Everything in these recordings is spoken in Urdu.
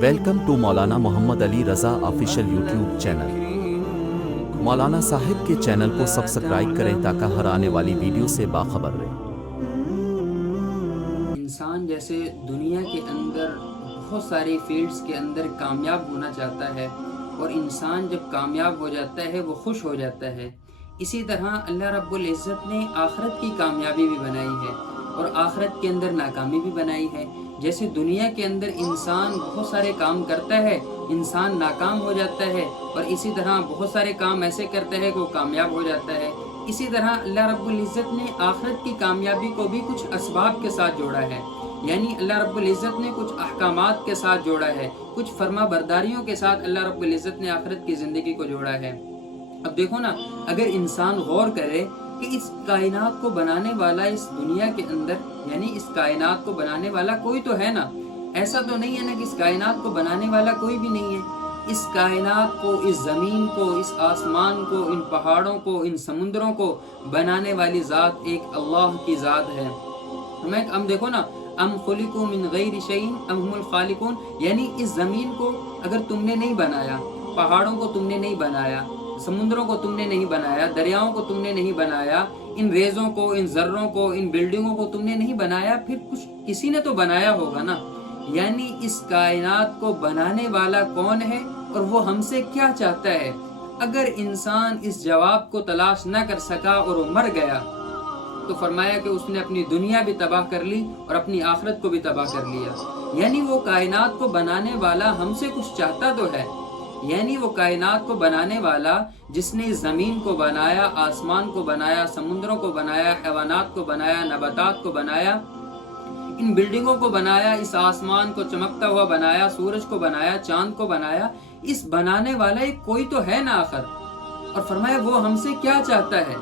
Welcome to Maulana Muhammad Ali Raza official YouTube channel. مولانا صاحب کے چینل کو سبسکرائب کریں تاکہ ہر آنے والی ویڈیو سے باخبر رہیں۔ انسان جیسے دنیا کے اندر بہت ساری فیلڈز کے اندر کامیاب ہونا چاہتا ہے، اور انسان جب کامیاب ہو جاتا ہے وہ خوش ہو جاتا ہے، اسی طرح اللہ رب العزت نے آخرت کی کامیابی بھی بنائی ہے اور آخرت کے اندر ناکامی بھی بنائی ہے۔ جیسے دنیا کے اندر انسان بہت سارے کام کرتا ہے، انسان ناکام ہو جاتا ہے، اور اسی طرح بہت سارے کام ایسے کرتا ہے کہ وہ کامیاب ہو جاتا ہے۔ اسی طرح اللہ رب العزت نے آخرت کی کامیابی کو بھی کچھ اسباب کے ساتھ جوڑا ہے، یعنی اللہ رب العزت نے کچھ احکامات کے ساتھ جوڑا ہے، کچھ فرما برداریوں کے ساتھ اللہ رب العزت نے آخرت کی زندگی کو جوڑا ہے۔ اب دیکھو نا، اگر انسان غور کرے کہ اس کائنات کو بنانے والا اس دنیا کے اندر، یعنی اس کائنات کو بنانے والا کوئی تو ہے نا، ایسا تو نہیں ہے نا کہ اس کائنات کو بنانے والا کوئی بھی نہیں ہے۔ اس کائنات کو، اس زمین کو، اس آسمان کو، ان پہاڑوں کو، ان سمندروں کو بنانے والی ذات ایک اللہ کی ذات ہے۔ ہم دیکھو نا، ام خلقوا من غیر شیء ام هم الخالقون، یعنی اس زمین کو اگر تم نے نہیں بنایا، پہاڑوں کو تم نے نہیں بنایا، سمندروں کو تم نے نہیں بنایا، دریاؤں کو تم نے نہیں بنایا، ان ریزوں کو، ان ذروں کو، ان بلڈنگوں کو تم نے نہیں بنایا، پھر کچھ کسی نے تو بنایا ہوگا نا۔ یعنی اس کائنات کو بنانے والا کون ہے اور وہ ہم سے کیا چاہتا ہے؟ اگر انسان اس جواب کو تلاش نہ کر سکا اور وہ مر گیا تو فرمایا کہ اس نے اپنی دنیا بھی تباہ کر لی اور اپنی آخرت کو بھی تباہ کر لیا۔ یعنی وہ کائنات کو بنانے والا ہم سے کچھ چاہتا تو ہے، یعنی وہ کائنات کو بنانے والا جس نے زمین کو بنایا، آسمان کو بنایا، سمندروں کو بنایا، حیوانات کو بنایا، نباتات کو بنایا، ان بلڈنگوں کو بنایا، اس آسمان کو چمکتا ہوا بنایا، سورج کو بنایا، چاند کو بنایا، اس بنانے والا ایک کوئی تو ہے نا آخر۔ اور فرمایا وہ ہم سے کیا چاہتا ہے،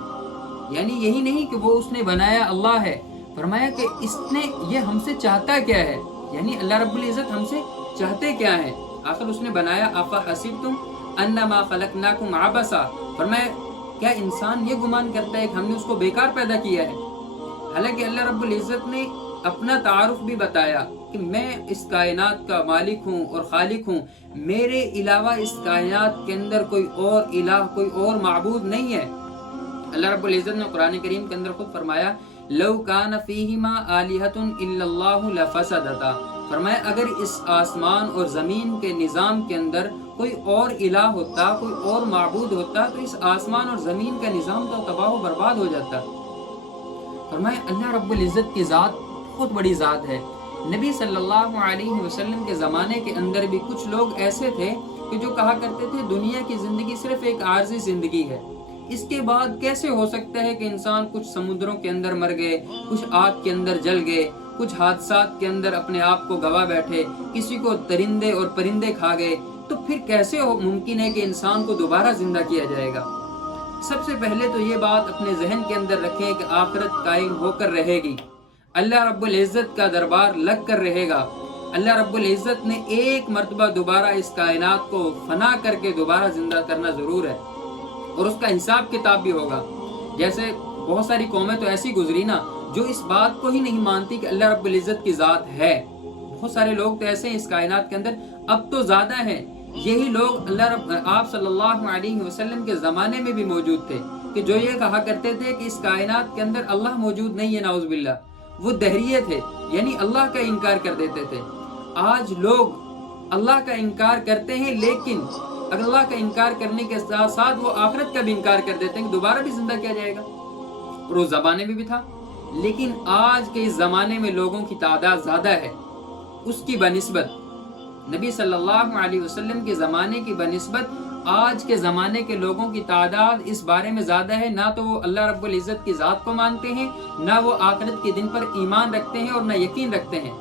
یعنی یہی نہیں کہ وہ اس نے بنایا اللہ ہے، فرمایا کہ اس نے یہ ہم سے چاہتا کیا ہے، یعنی اللہ رب العزت ہم سے چاہتے کیا ہے۔ آخر اس نے بنایا افحسبتم انما خلقناکم عبثا، فرمایا کیا انسان یہ گمان کرتا ہے کہ ہم نے اس کو بیکار پیدا کیا ہے؟ حالانکہ اللہ رب العزت نے اپنا تعارف بھی بتایا کہ میں اس کائنات کا مالک ہوں اور خالق ہوں، میرے علاوہ اس کائنات کے اندر کوئی اور الہ، کوئی اور معبود نہیں ہے۔ اللہ رب العزت نے قرآن کریم کے اندر خود فرمایا لو کان فیہما آلہۃ الا اللہ لفسدتا، فرمایا اگر اس آسمان اور زمین کے نظام کے اندر کوئی اور الہ ہوتا، کوئی اور معبود ہوتا تو اس آسمان اور زمین کا نظام تو تباہ و برباد ہو جاتا۔ فرمایا اللہ رب العزت کی ذات بہت بڑی ذات ہے۔ نبی صلی اللہ علیہ وسلم کے زمانے کے اندر بھی کچھ لوگ ایسے تھے کہ جو کہا کرتے تھے دنیا کی زندگی صرف ایک عارضی زندگی ہے، اس کے بعد کیسے ہو سکتا ہے کہ انسان کچھ سمندروں کے اندر مر گئے، کچھ آگ کے اندر جل گئے، کچھ حادثات کے اندر اپنے آپ کو گوا بیٹھے، کسی کو درندے اور پرندے کھا گئے، تو پھر کیسے ممکن ہے کہ انسان کو دوبارہ زندہ کیا جائے گا؟ سب سے پہلے تو یہ بات اپنے ذہن کے اندر رکھیں کہ آخرت قائم ہو کر رہے گی، اللہ رب العزت کا دربار لگ کر رہے گا۔ اللہ رب العزت نے ایک مرتبہ دوبارہ اس کائنات کو فنا کر کے دوبارہ زندہ کرنا ضرور ہے، اور اس کا حساب کتاب بھی ہوگا۔ جیسے بہت ساری قومیں تو ایسی گزری نا جو اس بات کو ہی نہیں مانتی کہ اللہ رب العزت کی ذات ہے۔ بہت سارے لوگ تو ایسے ہیں اس کائنات کے اندر، اب تو زیادہ ہیں، یہی لوگ آپ صلی اللہ علیہ وسلم کے زمانے میں بھی موجود تھے کہ جو یہ کہا کرتے تھے کہ اس کائنات کے اندر اللہ موجود نہیں ہے، نعوذ باللہ۔ وہ دہریے تھے، یعنی اللہ کا انکار کر دیتے تھے۔ آج لوگ اللہ کا انکار کرتے ہیں، لیکن اللہ کا انکار کرنے کے ساتھ ساتھ وہ آخرت کا بھی انکار کر دیتے ہیں کہ دوبارہ بھی زندہ کیا جائے گا، اور اس زمانے میں بھی تھا۔ لیکن آج کے اس زمانے میں لوگوں کی تعداد زیادہ ہے، اس کی بنسبت نبی صلی اللہ علیہ وسلم کے زمانے کی بنسبت آج کے زمانے کے لوگوں کی تعداد اس بارے میں زیادہ ہے، نہ تو وہ اللہ رب العزت کی ذات کو مانتے ہیں، نہ وہ آخرت کے دن پر ایمان رکھتے ہیں، اور نہ یقین رکھتے ہیں۔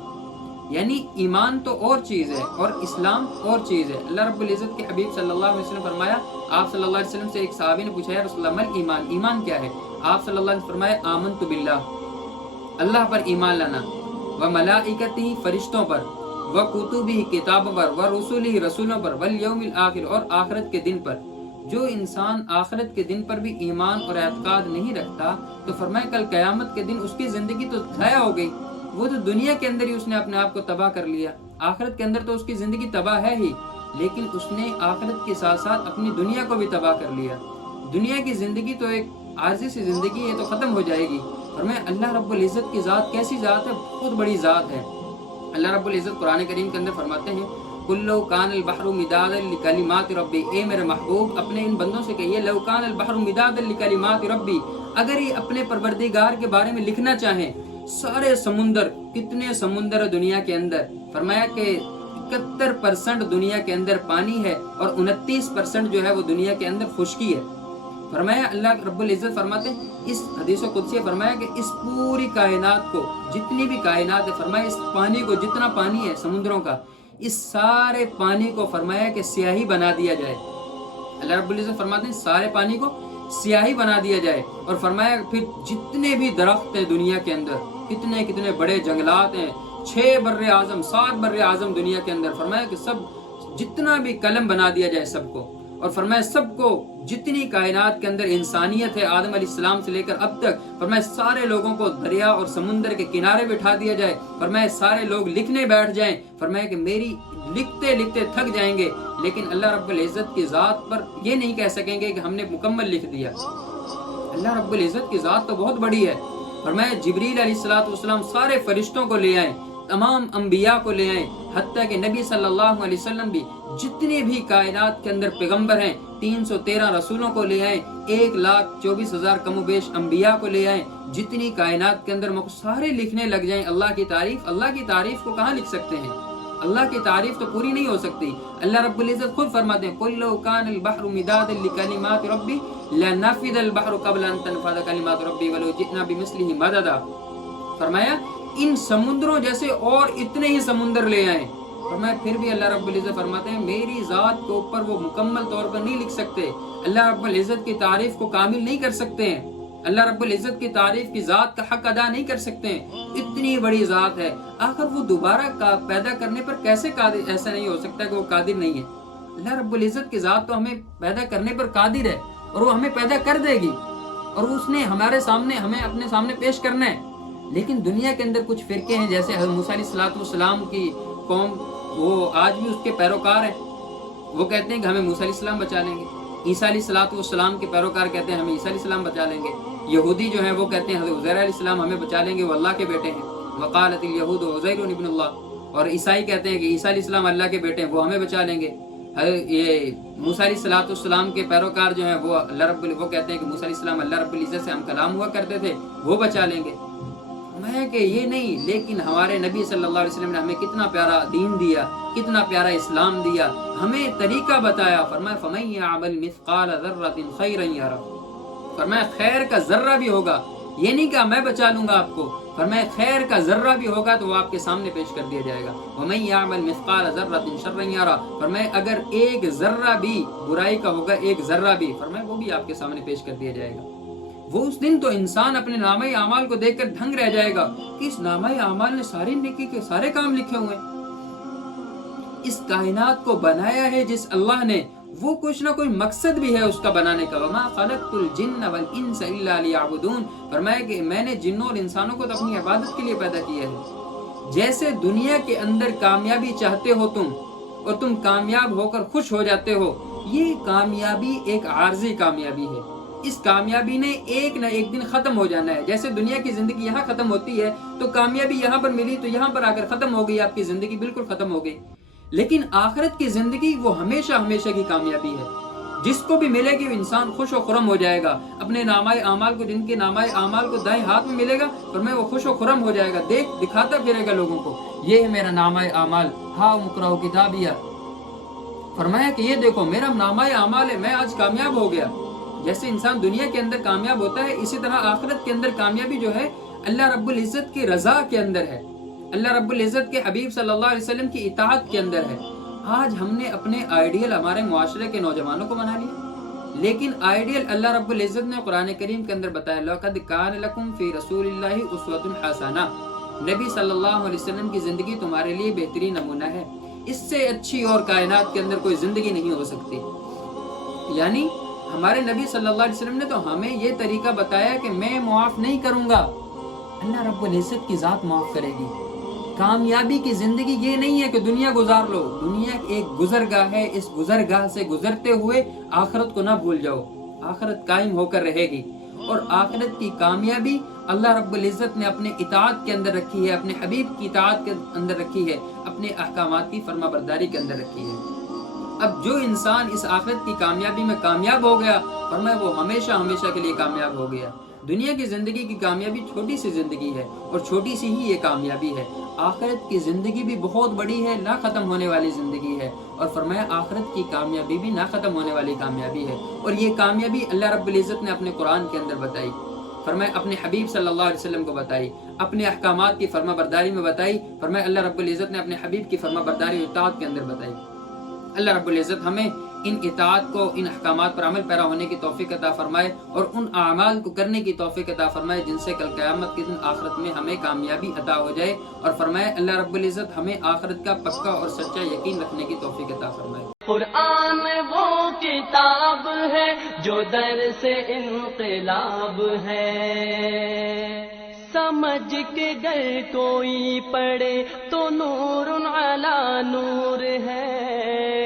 یعنی ایمان تو اور چیز ہے اور اسلام اور چیز ہے۔ اللہ رب العزت کے حبیب صلی اللہ علیہ وسلم فرمایا، آپ صلی اللہ علیہ وسلم سے ایک صحابی نے پوچھا یا رسول اللہ مل ایمان، ایمان کیا ہے؟ آپ صلی اللہ علیہ وسلم فرمایا آمنت باللہ، اللہ پر ایمان لانا، و ملائکتہ فرشتوں پر، و کتبہ کتابوں پر، و رسولہ رسولوں پر، والیوم الآخر اور آخرت کے دن پر۔ جو انسان آخرت کے دن پر بھی ایمان اور اعتقاد نہیں رکھتا تو فرمایا کل قیامت کے دن اس کی زندگی تو ضائع ہو گئی، وہ تو دنیا کے اندر ہی اس نے اپنے آپ کو تباہ کر لیا۔ آخرت کے اندر تو اس کی زندگی تباہ ہے ہی، لیکن اس نے آخرت کے ساتھ ساتھ اپنی دنیا کو بھی تباہ کر لیا۔ دنیا کی زندگی تو ایک عارضی سی زندگی ہے، تو ختم ہو جائے گی، اور میں اللہ رب العزت کی ذات کیسی ذات ہے، بہت بڑی ذات ہے۔ اللہ رب العزت قرآن کریم کے اندر فرماتے ہیں قُل لَوْ كَانَ الْبَحْرُ مِدَادًا لِكَلِمَاتِ رَبِّي، اے میرے محبوب اپنے ان بندوں سے کہیے لَوْ كَانَ الْبَحْرُ مِدَادًا لِكَلِمَاتِ رَبِّي، اگر یہ اپنے پروردگار کے بارے میں لکھنا چاہیں، سارے سمندر، کتنے سمندر ہے دنیا کے اندر، فرمایا کہ 71% دنیا کے اندر پانی ہے اور 29% جو ہے وہ دنیا کے اندر خشکی ہے۔ فرمایا اللہ رب العزت فرماتے ہیں اس حدیث قدسی فرمایا کہ اس پوری کائنات کو، جتنی بھی کائنات ہے، فرمایا اس پانی کو، جتنا پانی ہے سمندروں کا، اس سارے پانی کو فرمایا کہ سیاہی بنا دیا جائے۔ اللہ رب العزت فرماتے ہیں سارے پانی کو سیاہی بنا دیا جائے، اور فرمایا پھر جتنے بھی درخت ہیں دنیا کے اندر، کتنے کتنے بڑے جنگلات ہیں، 6 بر اعظم 7 بر اعظم دنیا کے اندر، فرمایا کہ سب جتنا بھی قلم بنا دیا جائے سب کو، اور فرمایا سب کو جتنی کائنات کے اندر انسانیت ہے آدم علیہ السلام سے لے کر اب تک، فرمایا سارے لوگوں کو دریا اور سمندر کے کنارے بٹھا دیا جائے، فرمایا سارے لوگ لکھنے بیٹھ جائیں، فرمایا کہ میری لکھتے لکھتے تھک جائیں گے، لیکن اللہ رب العزت کی ذات پر یہ نہیں کہہ سکیں گے کہ ہم نے مکمل لکھ دیا۔ اللہ رب العزت کی ذات تو بہت بڑی ہے۔ فرمایا جبریل علیہ السلام سارے فرشتوں کو لے آئیں، تمام انبیاء کو لے آئیں، حتیٰ کہ نبی صلی اللہ علیہ وسلم بھی، جتنے بھی کائنات کے اندر پیغمبر ہیں 313 رسولوں کو لے آئیں، 1,24,000 کم و بیش انبیاء کو لے آئیں، جتنی کائنات کے اندر سارے لکھنے لگ جائیں اللہ کی تعریف۔ اللہ کی تعریف کو کہاں لکھ سکتے ہیں؟ اللہ کی تعریف تو پوری نہیں ہو سکتی۔ اللہ رب العزت خود فرماتے ہیں قُل لَوْ كَانَ الْبَحْرُ مِدَادًا لِكَلِمَاتِ رَبِّي لَنَفِدَ الْبَحْرُ قَبْلَ أَن تَنفَدَ كَلِمَاتُ رَبِّي وَلَوْ جِئْنَا بِمِثْلِهِ مَدَدًا۔ فرمایا ان سمندروں جیسے اور اتنے ہی سمندر لے آئیں، فرمایا پھر بھی اللہ رب العزت فرماتے ہیں میری ذات کے اوپر وہ مکمل طور پر نہیں لکھ سکتے، اللہ رب العزت کی تعریف کو کامل نہیں کر سکتے ہیں، اللہ رب العزت کی تعریف کی ذات کا حق ادا نہیں کر سکتے ہیں، اتنی بڑی ذات ہے۔ آخر وہ دوبارہ پیدا کرنے پر کیسے قادر؟ ایسا نہیں ہو سکتا کہ وہ قادر نہیں ہے۔ اللہ رب العزت کی ذات تو ہمیں پیدا کرنے پر قادر ہے، اور وہ ہمیں پیدا کر دے گی، اور اس نے ہمارے سامنے، ہمیں اپنے سامنے پیش کرنا ہے۔ لیکن دنیا کے اندر کچھ فرقے ہیں، جیسے حضرت موسیٰ علیہ السلام کی قوم، وہ آج بھی اس کے پیروکار ہیں، وہ کہتے ہیں کہ ہمیں موسیٰ علیہ السلام بچا لیں گے۔ عیسیٰ علیہ السلام کے پیروکار کہتے ہیں ہمیں عیسیٰ علیہ السلام بچا لیں گے۔ یہودی جو ہیں وہ کہتے ہیں حضرت عزیر علیہ السلام ہمیں بچا لیں گے، وہ اللہ کے بیٹے ہیں، وقالت الیہود عزیر ابن اللہ۔ اور عیسائی کہتے ہیں کہ عیسیٰ علیہ السلام اللہ کے بیٹے ہیں، وہ ہمیں بچا لیں گے۔ یہ موسیٰ علیہ السلام کے پیروکار جو ہیں وہ کہتے ہیں کہ موسیٰ علیہ السلام اللہ رب العزت سے ہم کلام ہوا کرتے تھے، وہ بچا لیں گے۔ میں کہ یہ نہیں، لیکن ہمارے نبی صلی اللہ علیہ وسلم نے ہمیں کتنا پیارا دین دیا، کتنا پیارا اسلام دیا، ہمیں طریقہ بتایا۔ فرمایا فَمَن يَعْمَلْ مِثْقَالَ ذَرَّةٍ خَيْرًا يَرَهُ، فرمایا خیر کا ذرہ بھی ہوگا، یہ نہیں کہ میں بچا لوں گا آپ کو، فرمایا خیر کا ذرہ بھی ہوگا تو وہ آپ کے سامنے پیش کر دیا جائے گا۔ وَمَن يَعْمَلْ مِثْقَالَ ذَرَّةٍ شَرًّا يَرَهُ، فرمایا اگر ایک ذرہ بھی برائی کا ہوگا، ایک ذرہ بھی، فرمایا وہ بھی آپ کے سامنے پیش کر دیا جائے گا۔ وہ اس دن تو انسان اپنے نامہ اعمال کو دیکھ کر دھنگ رہ جائے گا کہ اس نامہ اعمال نے ساری نیکی کے سارے کام لکھے ہوئے ہیں۔ اس کائنات کو بنایا ہے جس اللہ نے، وہ کچھ نہ کوئی مقصد بھی ہے اس کا بنانے کا۔ وَمَا خَلَقْتُ الْجِنَّ وَالْإِنسَ إِلَّا لِيَعْبُدُونَ، فرمایا کہ میں نے جنوں اور انسانوں کو تو اپنی عبادت کے لیے پیدا کیا ہے۔ جیسے دنیا کے اندر کامیابی چاہتے ہو تم، اور تم کامیاب ہو کر خوش ہو جاتے ہو، یہ کامیابی ایک عارضی کامیابی ہے۔ اس کامیابی نے ایک نہ ایک دن ختم ہو جانا ہے۔ جیسے دنیا کی زندگی یہاں ختم ہوتی ہے تو کامیابی یہاں پر ملی تو یہاں پر آ کر ختم ہو گئی، آپ کی زندگی بالکل ختم ہو گئی۔ لیکن آخرت کی زندگی وہ ہمیشہ ہمیشہ کی کامیابی ہے، جس کو بھی ملے گی وہ انسان خوش و خرم ہو جائے گا۔ اپنے نامہ اعمال کو، جن کے نامہ اعمال کو دائیں ہاتھ میں ملے گا، فرمایا وہ خوش و خرم ہو جائے گا، دکھاتا پھرے گا لوگوں کو، یہ ہے میرا نامہ اعمال، ہاؤ اقرؤ کتابیہ، فرمایا کہ یہ دیکھو میرا نامہ اعمال ہے، میں آج کامیاب ہو گیا۔ جیسے انسان دنیا کے اندر کامیاب ہوتا ہے، اسی طرح آخرت کے اندر کامیابی جو ہے اللہ رب العزت کی رضا کے اندر ہے، اللہ رب العزت کے حبیب صلی اللہ علیہ وسلم کی اطاعت کے اندر ہے۔ آج ہم نے اپنے آئیڈیل ہمارے معاشرے کے نوجوانوں کو بنا لیا، لیکن آئیڈیل اللہ رب العزت نے قرآن کریم کے اندر بتایا لَقَدْ كَانَ لَكُمْ فِي رَسُولِ اللَّهِ أُسْوَةٌ حَسَنَةٌ، نبی صلی اللہ علیہ وسلم کی زندگی تمہارے لیے بہترین نمونہ ہے، اس سے اچھی اور کائنات کے اندر کوئی زندگی نہیں ہو سکتی۔ یعنی ہمارے نبی صلی اللہ علیہ وسلم نے تو ہمیں یہ طریقہ بتایا کہ میں معاف نہیں کروں گا، اللہ رب العزت کی ذات معاف کرے گی۔ کامیابی کی زندگی یہ نہیں ہے کہ دنیا گزار لو، دنیا ایک گزرگاہ ہے، اس گزرگاہ سے گزرتے ہوئے آخرت کو نہ بھول جاؤ، آخرت قائم ہو کر رہے گی، اور آخرت کی کامیابی اللہ رب العزت نے اپنے اطاعت کے اندر رکھی ہے، اپنے حبیب کی اطاعت کے اندر رکھی ہے، اپنے احکامات کی فرما برداری کے اندر رکھی ہے۔ اب جو انسان اس آخرت کی کامیابی میں کامیاب ہو گیا، فرمایا وہ ہمیشہ ہمیشہ کے لیے کامیاب ہو گیا۔ دنیا کی زندگی کی کامیابی چھوٹی سی زندگی ہے، اور چھوٹی سی ہی یہ کامیابی ہے۔ آخرت کی زندگی بھی بہت بڑی ہے، نہ ختم ہونے والی زندگی ہے، اور فرمایا آخرت کی کامیابی بھی نہ ختم ہونے والی کامیابی ہے، اور یہ کامیابی اللہ رب العزت نے اپنے قرآن کے اندر بتائی، فرمایا اپنے حبیب صلی اللہ علیہ وسلم کو بتائی، اپنے احکامات کی فرما برداری میں بتائی، فرمایا اللہ رب العزت نے اپنے حبیب کی فرما برداری و اطاعت کے اندر بتائی۔ اللہ رب العزت ہمیں ان اطاعت کو، ان احکامات پر عمل پیرا ہونے کی توفیق عطا فرمائے، اور ان اعمال کو کرنے کی توفیق عطا فرمائے جن سے کل قیامت کے دن آخرت میں ہمیں کامیابی عطا ہو جائے، اور فرمائے اللہ رب العزت ہمیں آخرت کا پکا اور سچا یقین رکھنے کی توفیق عطا فرمائے۔ قرآن وہ کتاب ہے جو در سے انقلاب ہے، سمجھ کے گر کوئی پڑھے تو نور علی نور ہے۔